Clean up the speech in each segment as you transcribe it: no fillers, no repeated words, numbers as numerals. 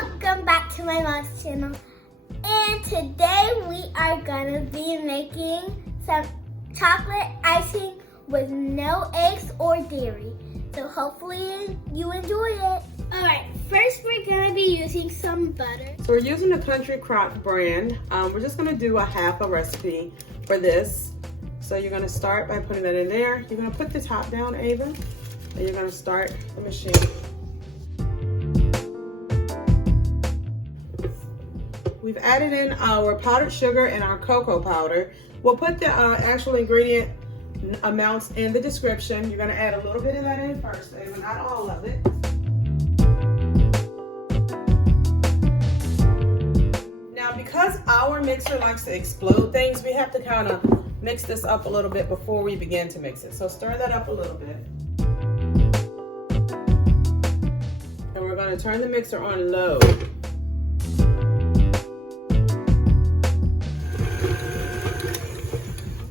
welcome back to my mom's channel. And today we are gonna be making some chocolate icing with no eggs or dairy. So hopefully you enjoy it. Alright, first we're gonna be using some butter. So we're using the Country Crock brand. We're just gonna do a half a recipe for this. So you're gonna start by putting that in there. You're gonna put the top down, Ava, and you're gonna start the machine. We've added in our powdered sugar and our cocoa powder. We'll put the actual ingredient amounts in the description. You're gonna add a little bit of that in first, Ava, not all of it. Now, because our mixer likes to explode things, we have to kind of mix this up a little bit before we begin to mix it. So stir that up a little bit. And we're gonna turn the mixer on low.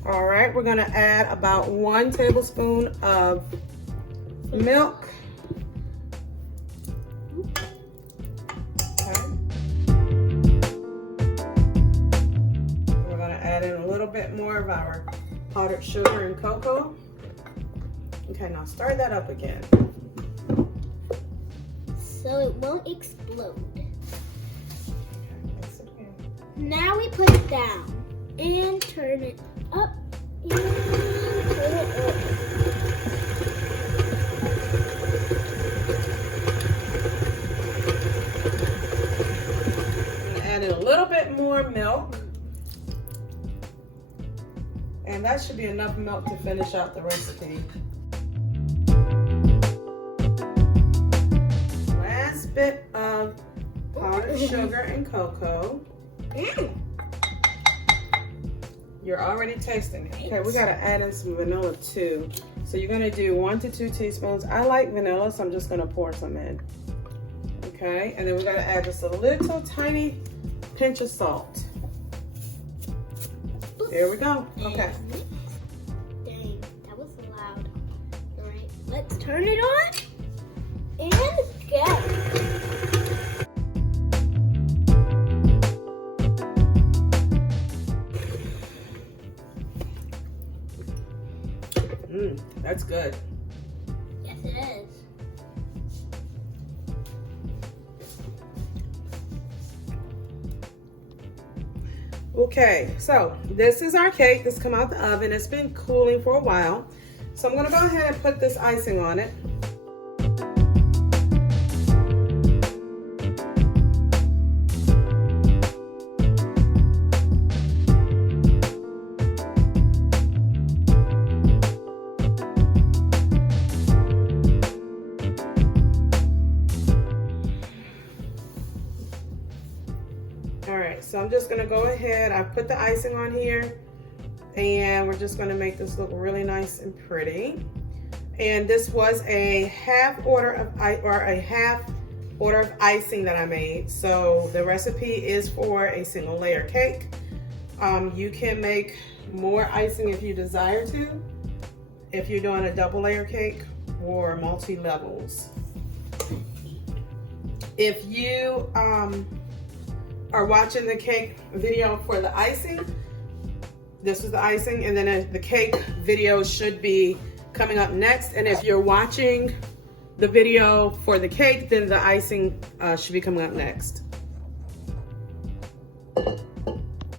All right, we're gonna add about 1 tablespoon of milk. Okay. We're gonna add in a little bit more of our powdered sugar and cocoa. Okay, now stir that up again. So it won't explode. Okay, mix it in. Now we put it down and turn it up. And turn it up. I'm gonna add in a little bit more milk. And that should be enough milk to finish out the recipe. Last bit of powdered sugar and cocoa. You're already tasting it. Okay, we gotta add in some vanilla too. So you're gonna do 1 to 2 teaspoons. I like vanilla, so I'm just gonna pour some in. Okay, and then we gotta add just a little tiny pinch of salt. There we go. Okay. Dang, that was loud. All right, let's turn it on and go. That's good. Yes, it is. Okay, so this is our cake. This come out the oven. It's been cooling for a while. So I'm gonna go ahead and put this icing on it. All right, so I'm just gonna go ahead. I've put the icing on here and we're just gonna make this look really nice and pretty. And this was a half order of icing that I made. So the recipe is for a single layer cake. You can make more icing if you desire to, if you're doing a double layer cake or multi-levels. If you are watching the cake video for the icing, this is the icing, and then the cake video should be coming up next. And if you're watching the video for the cake, then the icing should be coming up next.